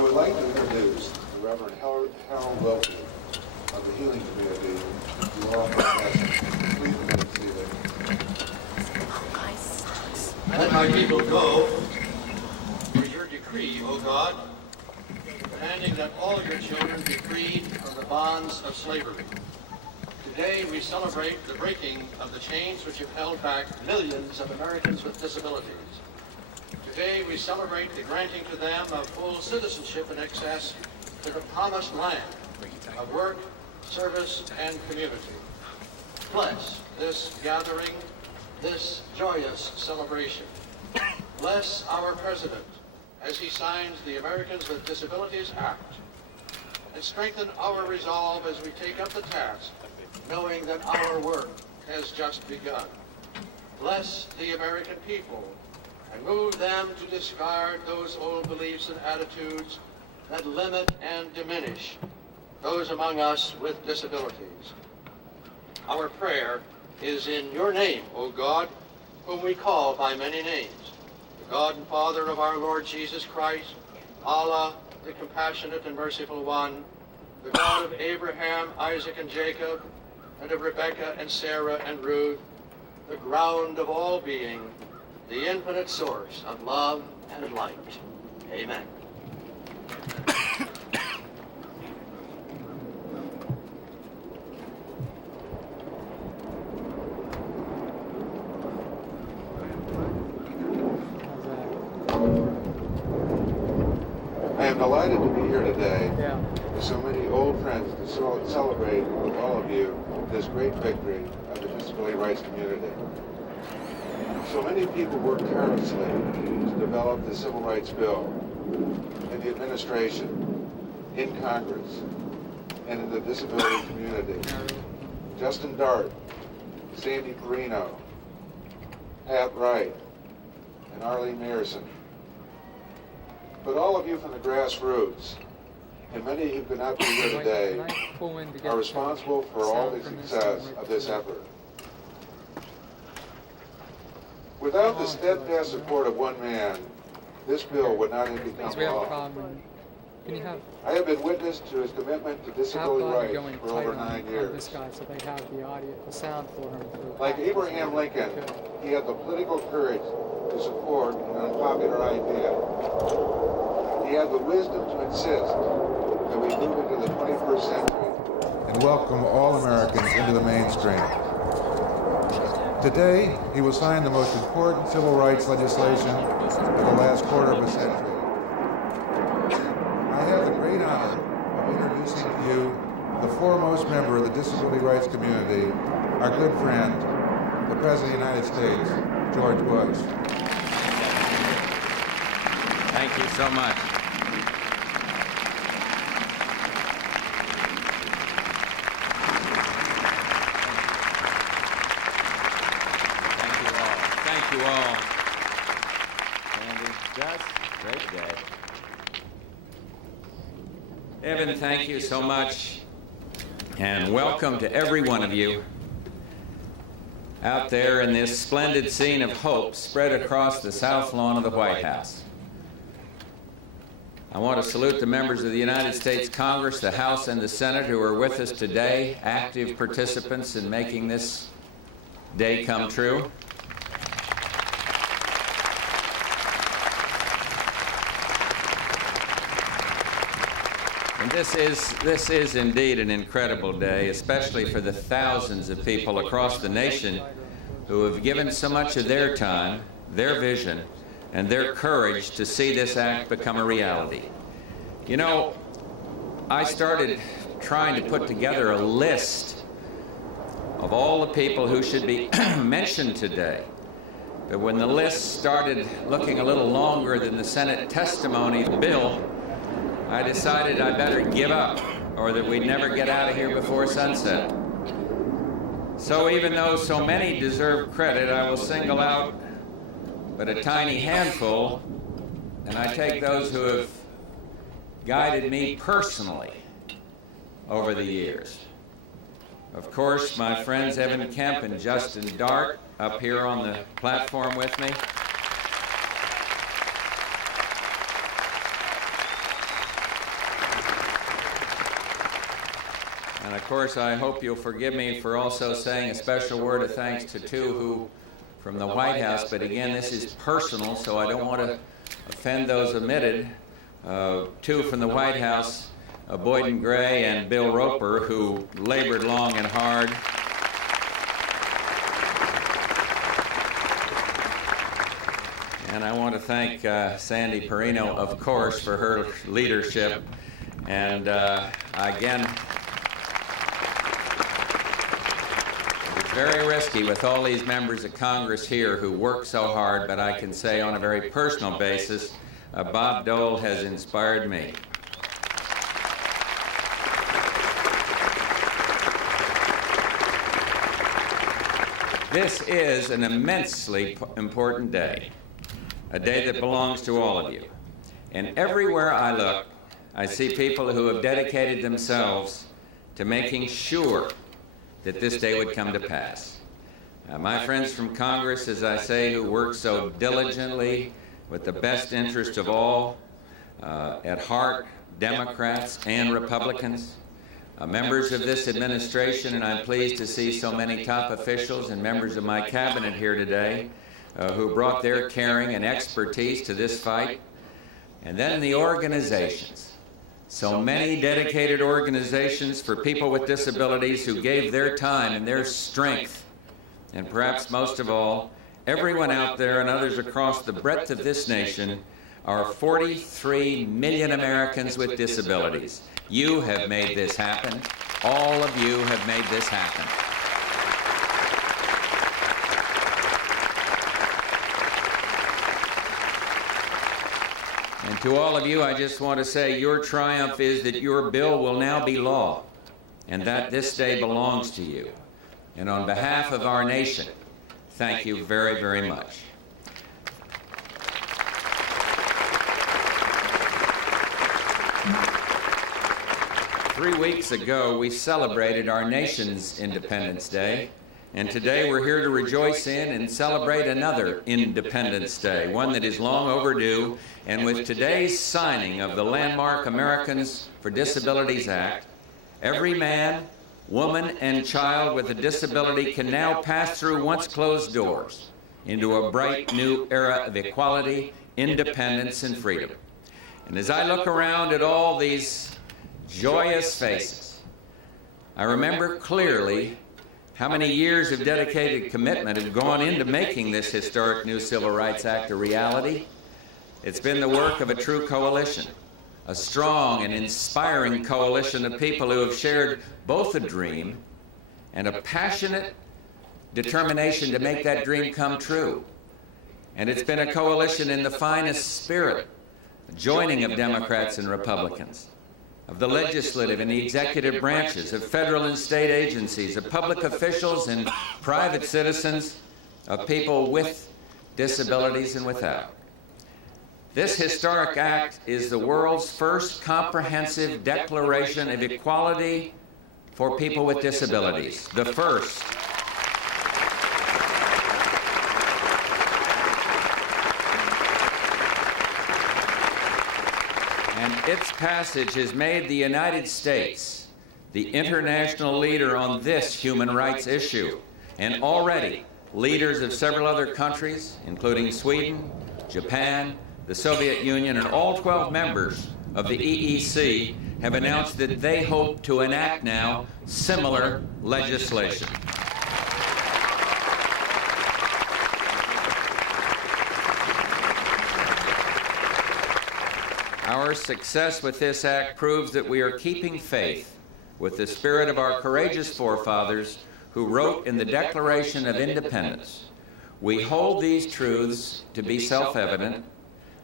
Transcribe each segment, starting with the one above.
I would like to introduce the Reverend Harold Wilkie of the Healing Community. You all have please remain seated. Let my people go for your decree, O God, commanding that all your children be freed from the bonds of slavery. Today we celebrate the breaking of the chains which have held back millions of Americans with disabilities. Today we celebrate the granting to them of full citizenship and access to the promised land of work, service, and community. Bless this gathering, this joyous celebration. Bless our President as he signs the Americans with Disabilities Act, and strengthen our resolve as we take up the task, knowing that our work has just begun. Bless the American people and move them to discard those old beliefs and attitudes that limit and diminish those among us with disabilities. Our prayer is in your name, O God, whom we call by many names, the God and Father of our Lord Jesus Christ, Allah, the compassionate and merciful one, the God of Abraham, Isaac, and Jacob, and of Rebekah and Sarah and Ruth, the ground of all being, the infinite source of love and light. Amen. I am delighted to be here today with so many old friends to celebrate with all of you this great victory of the disability rights community. So many people worked tirelessly to develop the Civil Rights Bill in the administration, in Congress, and in the disability community. Justin Dart, Sandy Perino, Pat Wright, and Arlene Mayerson. But all of you from the grassroots, and many who could not be here today, are responsible for all the success of this effort. Without the steadfast support of one man, this bill would not have become law. I have been witness to his commitment to disability rights for over 9 years. Like Abraham Lincoln, he had the political courage to support an unpopular idea. He had the wisdom to insist that we move into the 21st century and welcome all Americans into the mainstream. Today, he will sign the most important civil rights legislation of the last quarter of a century. I have the great honor of introducing to you the foremost member of the disability rights community, our good friend, the President of the United States, George Bush. Thank you so much. Thank you all. Sandy, Gus, great day. Evan, thank you so much. And welcome to every one of you out there in this splendid scene of hope spread across the south lawn of the White House. I want to salute the members of the United States Congress, the House, and the Senate who are with us today, active participants in making this day come true. And this is indeed an incredible day, especially for the thousands of people across the nation who have given so much of their time, their vision, and their courage to see this act become a reality. You know, I started trying to put together a list of all the people who should be mentioned today. But when the list started looking a little longer than the Senate testimony bill, I decided I better give up, or that we'd never get out of here before sunset. So even though so many deserve credit, I will single out but a tiny handful, and I take those who have guided me personally over the years. Of course, my friends Evan Kemp and Justin Dart up here on the platform with me. And of course, I hope you'll forgive me for also saying a special word of thanks to two from the White House, but again, this is personal, so I don't want to offend those omitted. Two from the White House, Boyden Gray and Bill Roper, who labored long and hard. And I want to thank Sandy Perino, of course, for her leadership. And again, it's very risky with all these members of Congress here who work so hard, but I can say on a very personal basis, Bob Dole has inspired me. This is an immensely important day, a day that belongs to all of you. And everywhere I look, I see people who have dedicated themselves to making sure that this day would come to pass. My friends from Congress, as I say, who work so diligently with the best interest of all at heart, Democrats and Republicans, members of this administration, and I'm pleased to see so many top officials and members of my cabinet here today who brought their caring and expertise to this fight. And then the organizations, so many dedicated organizations for people with disabilities who gave their time and their strength. And perhaps most of all, everyone out there and others across the breadth of this nation are 43 million Americans with disabilities. You have made this happen. All of you have made this happen. And to all of you, I just want to say your triumph is that your bill will now be law, and that this day belongs to you. And on behalf of our nation, thank you very, very much. Three weeks ago, we celebrated our nation's Independence Day, and today we're here to rejoice in and celebrate another Independence Day, one that is long overdue. And with today's signing of the landmark Americans for Disabilities Act, every man, woman, and child with a disability can now pass through once closed doors into a bright new era of equality, independence, and freedom. And as I look around at all these joyous faces, I remember clearly how many years of dedicated commitment have gone into making this historic new Civil Rights Act a reality. It's been the work of a true coalition, a strong and inspiring coalition of people who have shared both a dream and a passionate determination to make that dream come true. And it's been a coalition in the finest spirit, a joining of Democrats and Republicans, of the legislative and the executive branches, of federal and state agencies, of public officials and private citizens, of people with disabilities and without. This historic act is the world's first comprehensive declaration of equality for people with disabilities, the first. And its passage has made the United States the international leader on this human rights issue. And already, leaders of several other countries, including Sweden, Japan, the Soviet Union, and all 12 members of the EEC have announced that they hope to enact now similar legislation. Our success with this act proves that we are keeping faith with the spirit of our courageous forefathers who wrote in the Declaration of Independence. We hold these truths to be self-evident,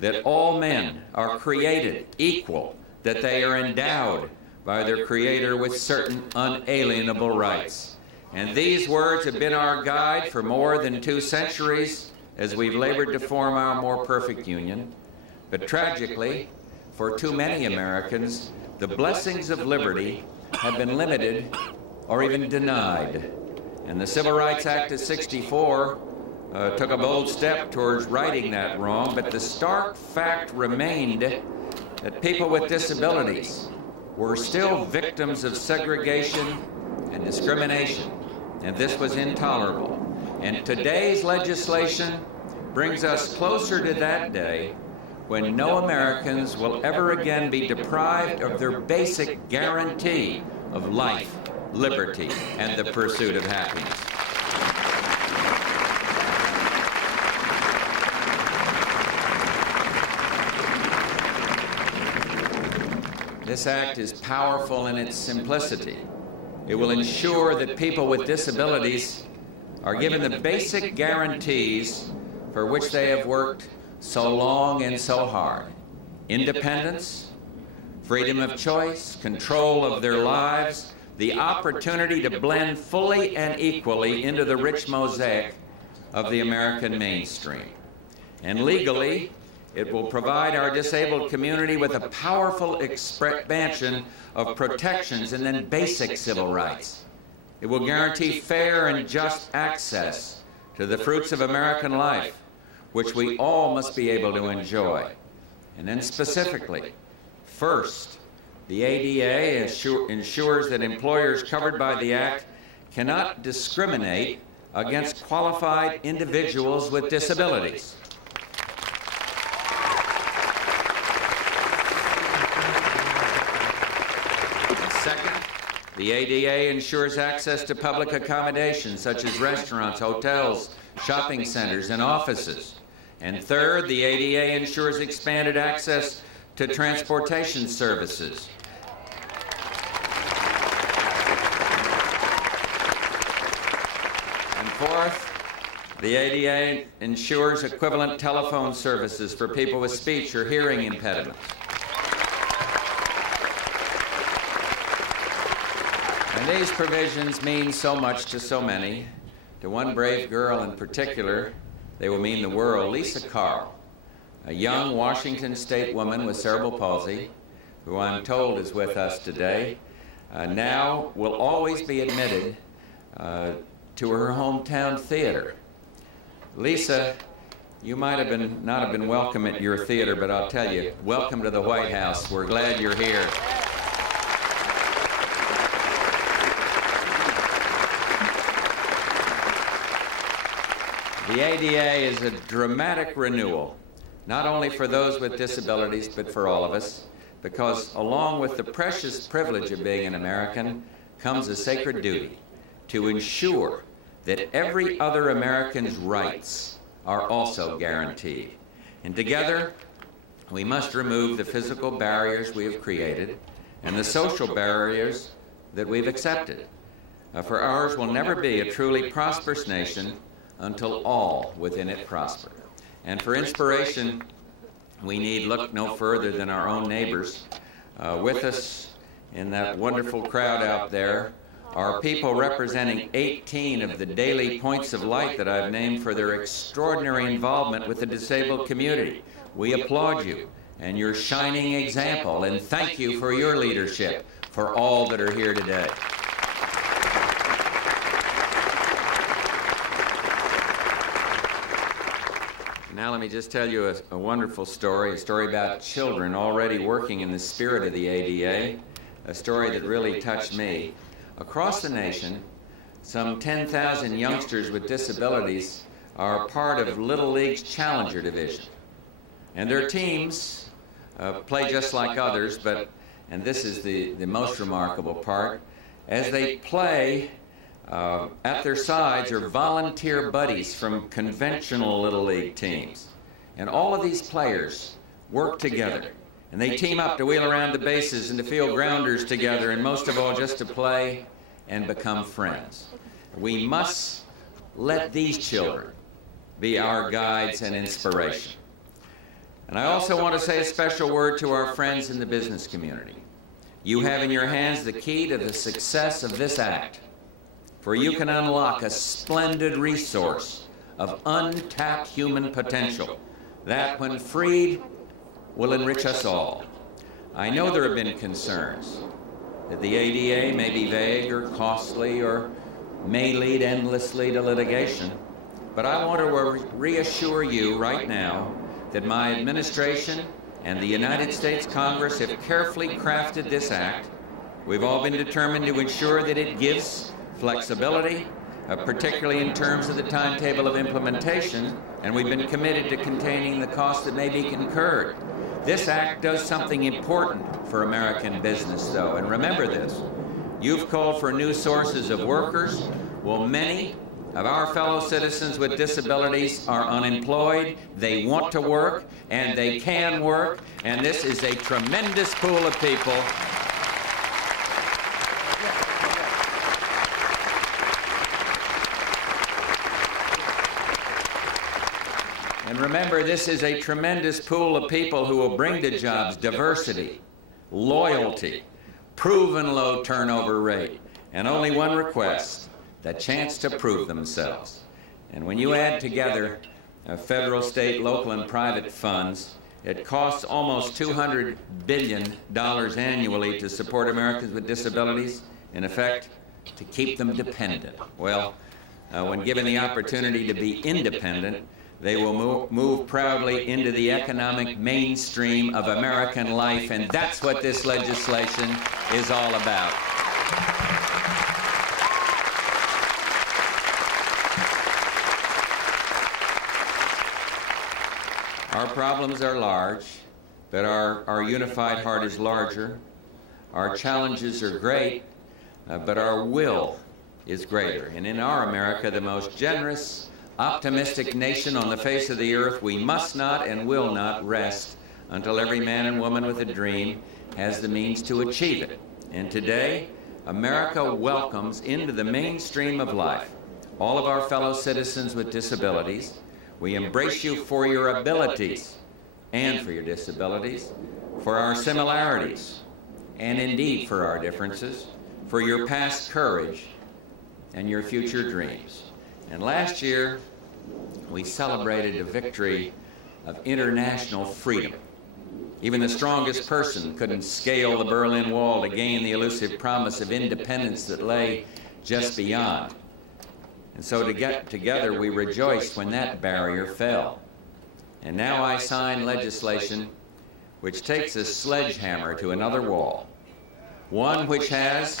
that all men are created equal, that they are endowed by their Creator with certain unalienable rights. And these words have been our guide for more than 2 centuries as we've labored to form our more perfect union. But tragically, for too many Americans, the blessings of liberty have been limited or even denied. And the Civil Rights Act of '64 took a bold step towards righting that wrong, but the stark fact remained that people with disabilities were still victims of segregation and discrimination, and this was intolerable. And today's legislation brings us closer to that day when no Americans will ever again be deprived of their basic guarantee of life, liberty, and the pursuit of happiness. This act is powerful in its simplicity. It will ensure that people with disabilities are given the basic guarantees for which they have worked so long and so hard. Independence, freedom of choice, control of their lives, the opportunity to blend fully and equally into the rich mosaic of the American mainstream. And legally, it will provide our disabled community with a powerful expansion of protections and then basic civil rights. It will guarantee fair and just access to the fruits of American life, which we all must be able to enjoy. And then specifically, first, the ADA ensures that employers covered by the Act cannot discriminate against qualified individuals with disabilities. Second, the ADA ensures access to public accommodations such as restaurants, hotels, shopping centers, and offices. And third, the ADA ensures expanded access to transportation services. And fourth, the ADA ensures equivalent telephone services for people with speech or hearing impediments. And these provisions mean so much to so many. To one brave girl in particular, they will mean the world. Lisa Carl, a young Washington State woman with cerebral palsy, who I'm told is with us today, now will always be admitted to her hometown theater. Lisa, you might have not have been welcome at your theater, but I'll tell you, welcome to the White House. We're glad you're here. The ADA is a dramatic renewal, not only for those with disabilities, but for all of us, because along with the precious privilege of being an American comes a sacred duty to ensure that every other American's rights are also guaranteed. And together, we must remove the physical barriers we have created and the social barriers that we've accepted. For ours will never be a truly prosperous nation until all within it prosper. And for inspiration, we need look no further than our own neighbors. With us in that wonderful crowd out there are people representing 18 of the daily points of light that I've named for their extraordinary involvement with the disabled community. We applaud you and your shining example, and thank you for your leadership for all that are here today. Now let me just tell you a wonderful story, a story about children already working in the spirit of the ADA, a story that really touched me. Across the nation, some 10,000 youngsters with disabilities are part of Little League's Challenger Division. And their teams play just like others, but, and this is the most remarkable part, as they play, at their sides are volunteer buddies from conventional Little League teams. And all of these players work together. And they team up to wheel around the bases and to field grounders together, and most of all, just to play and become friends. We must let these children be our guides and inspiration. And I also want to say a special word to our friends in the business community. You have in your hands the key to the success of this act, for you can unlock a splendid resource of untapped human potential that, when freed, will enrich us all. I know there have been concerns that the ADA may be vague or costly or may lead endlessly to litigation, but I want to reassure you right now that my administration and the United States Congress have carefully crafted this act. We've all been determined to ensure that it gives flexibility, particularly in terms of the timetable of implementation, and we've been committed to containing the costs that may be incurred. This act does something important for American business, though, and remember this. You've called for new sources of workers. Well, many of our fellow citizens with disabilities are unemployed, they want to work, and they can work, and this is a tremendous pool of people. And remember, this is a tremendous pool of people who will bring to jobs diversity, loyalty, proven low turnover rate, and only one request, the chance to prove themselves. And when you add together federal, state, local, and private funds, it costs almost $200 billion annually to support Americans with disabilities, in effect, to keep them dependent. Well, when given the opportunity to be independent, they will move proudly into the economic mainstream of American life, and that's what this legislation is all about. Our problems are large, but our unified heart is larger. Our challenges are great, but our will is greater. And in our America, the most generous, optimistic nation on the face of the earth, we must not and will not rest until every man and woman with a dream has the means to achieve it. And today, America welcomes into the mainstream of life all of our fellow citizens with disabilities. We embrace you for your abilities and for your disabilities, for our similarities, and indeed for our differences, for your past courage and your future dreams. And last year, we celebrated the victory of international freedom. Even the strongest person couldn't scale the Berlin Wall to gain the elusive promise of independence that lay just beyond. And so to get together, we rejoiced when that barrier fell. And now I sign legislation which takes a sledgehammer to another wall, one which has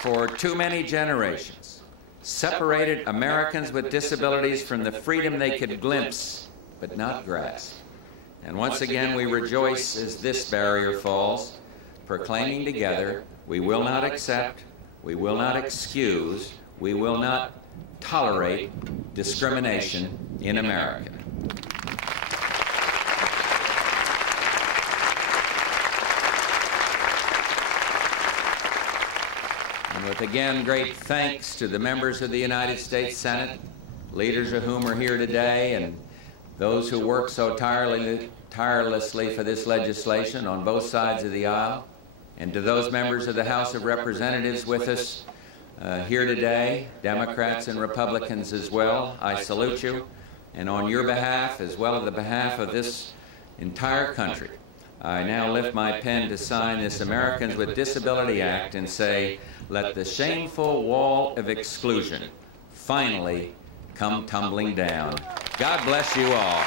for too many generations separated Americans with disabilities from the freedom they could glimpse but not grasp. And once again, we rejoice as this barrier falls, proclaiming together, we will not accept, we will not excuse, we will not tolerate discrimination in America. And with again great thanks to the members of the United States Senate, leaders of whom are here today, and those who work so tirelessly for this legislation on both sides of the aisle, and to those members of the House of Representatives with us here today, Democrats and Republicans as well, I salute you. And on your behalf, as well as the behalf of this entire country, I now lift my pen to sign this Americans with Disability Act and say, let the shameful wall of exclusion finally come tumbling down. God bless you all.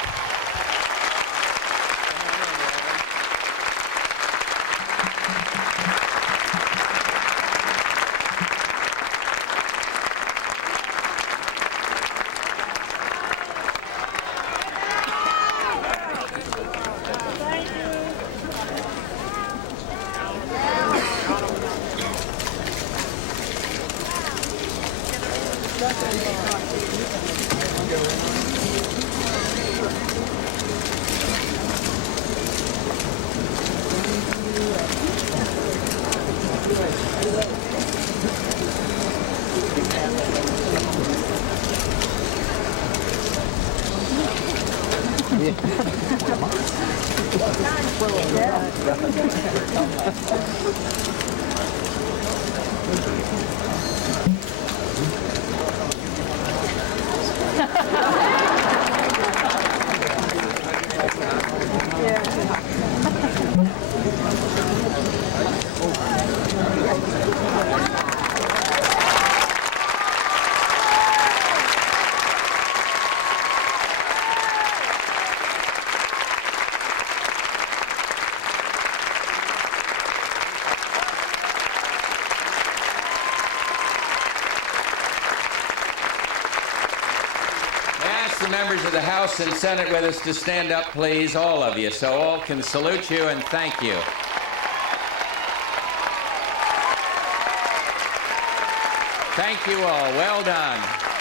members of the House and Senate with us to stand up, please, all of you, so all can salute you and thank you. Thank you all. Well done.